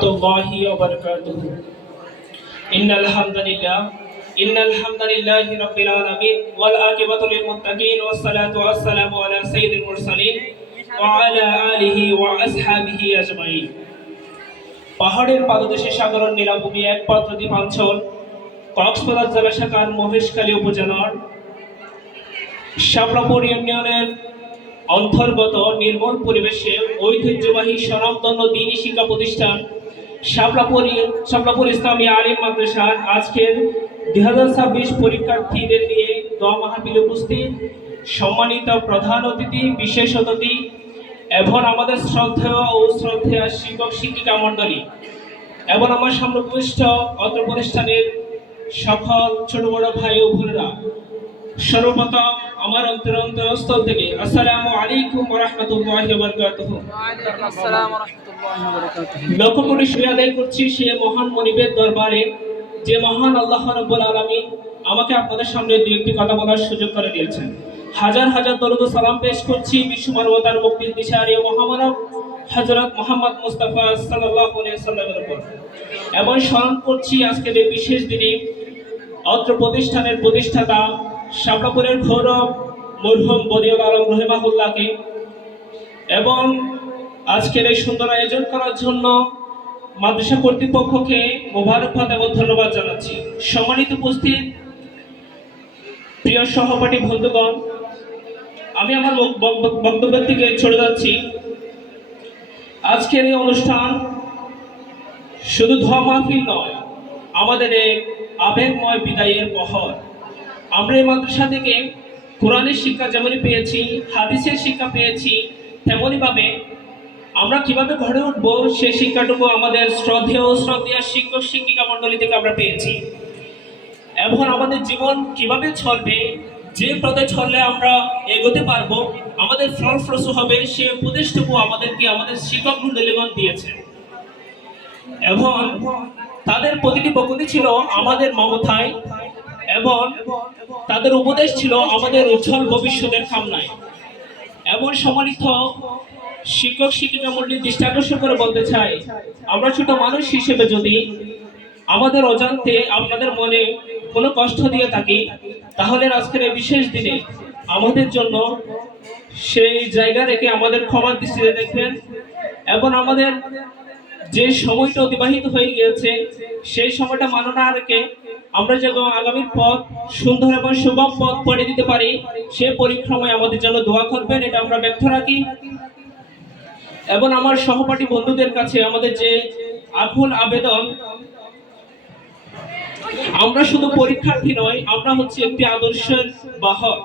রহমাতুল্লাহি ওয়া বারাকাতুহু। ইন্নাল হামদালিল্লাহি রাব্বিল আলামিন ওয়াল আকিবাতু লিল মুত্তাকিন ওয়াস সালাতু ওয়াস সালামু আলা সাইয়্যিদিল মুরসালিন ওয়া আলা আলিহি ওয়া আসহাবিহি আজমাইন। পাহাড়ের পাদদেশে সাধারণ নীলাভূমি একমাত্র দ্বীপাঞ্চল কক্সবাজার জেলা শাখার মহেশখালী উপজেলার শাপলাপুর ইউনিয়নের অন্তর্গত নির্মল পরিবেশে ঐতিহ্যবাহী স্বনামধন্য দ্বীনি শিক্ষা প্রতিষ্ঠান শাপলাপুর ইসলামী আলিম মাদ্রাসার আজকের 2026 পরীক্ষার্থীদের নিয়ে দোয়া মাহফিলে উপস্থিত সম্মানিত প্রধান অতিথি, বিশেষ অতিথি এবং আমাদের শ্রদ্ধেয় ও শ্রদ্ধেয় শিক্ষক শিক্ষিকা মণ্ডলী এবং আমার সামনে উপস্থিত অত্র প্রতিষ্ঠানের সকল ছোট বড় ভাই ও বোনেরা, সর্বপ্রথম আমার অন্তরস্থল থেকে আসসালামু আলাইকুম ওয়া রাহমাতুল্লাহি ওয়া বারাকাতুহু। ওয়ালাইকুম আসসালাম ওয়া রাহমাতুল্লাহি ওয়া বারাকাতুহু। লক্ষ কোটি শুকরিয়া আদায় করছি সে মহান মনিবের দরবারে, যে মহান আল্লাহ রাব্বুল আলামিন আমাকে আপনাদের সামনে দুই একটি কথা বলার সুযোগ করে দিয়েছেন। হাজার হাজার দরুদ ও সালাম পেশ করছি বিশ্ব মানবতার মুক্তির দিশারি ও মহামানব হযরত মুহাম্মদ মুস্তাফা সাল্লাল্লাহু আলাইহি ওয়াসাল্লামের উপর, এবং স্মরণ করছি আজকের এই বিশেষ দিনে অত্র প্রতিষ্ঠানের প্রতিষ্ঠাতা শাপলাপুরের গৌরব মরহুম বদিউল আলম রহিমাহুল্লাহকে, এবং আজকের এই সুন্দর আয়োজন করার জন্য মাদ্রাসা কর্তৃপক্ষকে মোবারকবাদ এবং ধন্যবাদ জানাচ্ছি। সম্মানিত উপস্থিত প্রিয় সহপাঠী বন্ধুগণ, আমি আমার বক্তব্যের দিকে চলে যাচ্ছি। আজকের এই অনুষ্ঠান শুধু দোয়া মাহফিল নয়, আমাদের এক আবেগময় বিদায়ের বহর। আমরা এই মাদ্রাসা থেকে কোরআনের শিক্ষা যেমনই পেয়েছি, হাদিসের শিক্ষা পেয়েছি, তেমনইভাবে আমরা কিভাবে গড়ে উঠবো সেই শিক্ষাটুকু আমাদের শ্রদ্ধেয় শিক্ষক শিক্ষিকা মণ্ডলী থেকে আমরা পেয়েছি, এবং আমাদের জীবন কিভাবে চলবে, যে পথে চললে আমরা এগোতে পারবো, আমাদের ফলপ্রসূ হবে, সে উপদেশটুকু আমাদেরকে আমাদের শিক্ষক মণ্ডলীগণ দিয়েছে, এবং তাদের প্রতিটি বক্তব্য ছিল আমাদের মমতায়, এবং তাদের উপদেশ ছিল আমাদের উজ্জ্বল ভবিষ্যতের কামনায়। এমন সম্মানিত শিক্ষক শিক্ষিকা মণ্ডলীর দৃষ্টি আকর্ষণ করে বলতে চাই, আমরা ছোট মানুষ হিসেবে যদি আমাদের অজান্তে আপনাদের মনে কোনো কষ্ট দিয়ে থাকি, তাহলে আজকের এই বিশেষ দিনে আমাদের জন্য সেই জায়গা রেখে আমাদের ক্ষমার দৃষ্টিতে দেখবেন, এবং আমাদের যে সময়টা অতিবাহিত হয়ে গিয়েছে সেই সময়টা মানো না রেখে আমরা যেন আগামীর পথ সুন্দর এবং সুগম পথ পড়ে দিতে পারি, সে পরিক্রমায় আমাদের জন্য দোয়া করবেন, এটা আমরা ব্যক্ত রাখি। এবং আমার সহপাঠী বন্ধুদের কাছে আমাদের যে আকুল আবেদন, আমরা শুধু পরীক্ষার্থী নয়, আমরা হচ্ছে একটি আদর্শের বাহক।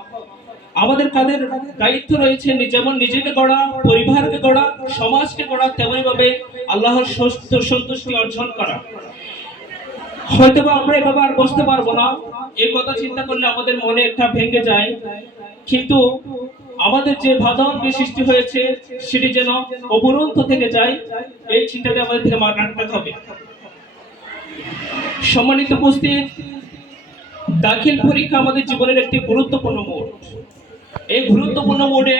আমাদের কাদের দায়িত্ব রয়েছে যেমন নিজেকে গড়া, পরিবারকে গড়া, সমাজকে গড়া, তেমনি ভাবে আল্লাহর সন্তুষ্টি অর্জন করা। হয়তো আমরা এভাবে আর বসতে পারবো না, এই কথা চিন্তা করলে আমাদের মনে একটা ভেঙে যায়, কিন্তু আমাদের যে বাধাকে সৃষ্টি হয়েছে সেটি যেন অবরুদ্ধ থেকে যায়, এই চিন্তাতে আমাদের থেকে রাখতে হবে। সম্মানিত উপস্থিত, দাখিল পরীক্ষা আমাদের জীবনের একটি গুরুত্বপূর্ণ মোড়। এই গুরুত্বপূর্ণ মোড়ে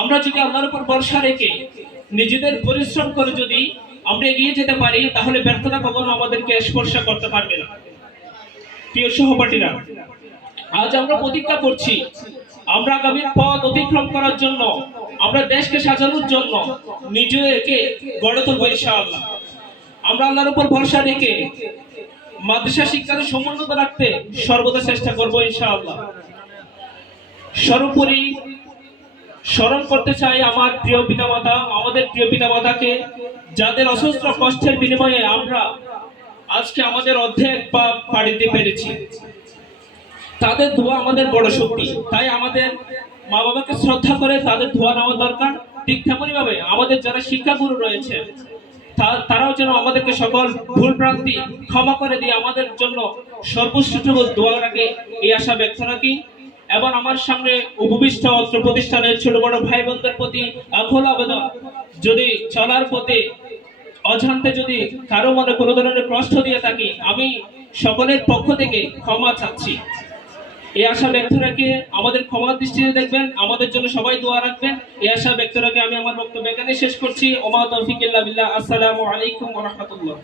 আমরা যদি আল্লাহর উপর ভরসা রেখে নিজেদের পরিশ্রম করে যদি আমরা এগিয়ে যেতে পারি, তাহলে ব্যর্থতা কখনো আমাদেরকে স্পর্শ করতে পারবে না। প্রিয় সহপাঠীরা, আজ আমরা প্রতিজ্ঞা করছি, আমরা আগামীর পথ অতিক্রম করার জন্য, আমরা দেশকে সাজানোর জন্য নিজেকে গড়ে তুলবো ইনশাআল্লাহ। আমরা আল্লাহর উপর ভরসা রেখে মাদ্রাসা শিক্ষাকে সমুন্নত রাখতে সর্বদা চেষ্টা করবো ইনশাআল্লাহ। সর্বোপরি স্মরণ করতে চাই আমার প্রিয় পিতামাতা, আমাদের প্রিয় পিতামাতাকে, যাদের অসহ্য কষ্টের বিনিময়ে আমরা আজকে আমাদের অর্ধেক পা পাড়ি দিতে পেরেছি। তাদের দোয়া আমাদের বড় শক্তি, তাই আমাদের মা বাবাকে শ্রদ্ধা করে তাদের দোয়া নেওয়া দরকার। ঠিক তেমনই ভাবে আমাদের যারা শিক্ষাগুরু রয়েছে তারাও যেন আমাদেরকে সকল ভুল ভ্রান্তি ক্ষমা করে দিয়ে আমাদের জন্য সর্বোচ্চ দোয়া রাখে, এই আশা ব্যক্ত রাখি। এবং আমার সামনে উপবিষ্ট অত্র প্রতিষ্ঠানের ছোট বড় ভাই বোনদের প্রতি আকুল আবেদন, যদি চলার পথে অজান্তে যদি কারো মনে কোনো ধরনের কষ্ট দিয়ে থাকি, আমি সকলের পক্ষ থেকে ক্ষমা চাচ্ছি। এই আশা ব্যক্ত রেখে আমাদের ক্ষমা দৃষ্টিতে দেখবেন, আমাদের জন্য সবাই দোয়া রাখবেন। এই আশা ব্যক্ত রেখে আমি আমার বক্তব্য এখানে শেষ করছি। ওমা তৌফিক ইল্লা বিল্লাহ। আসসালামু আলাইকুম ওয়া রাহমাতুল্লাহ।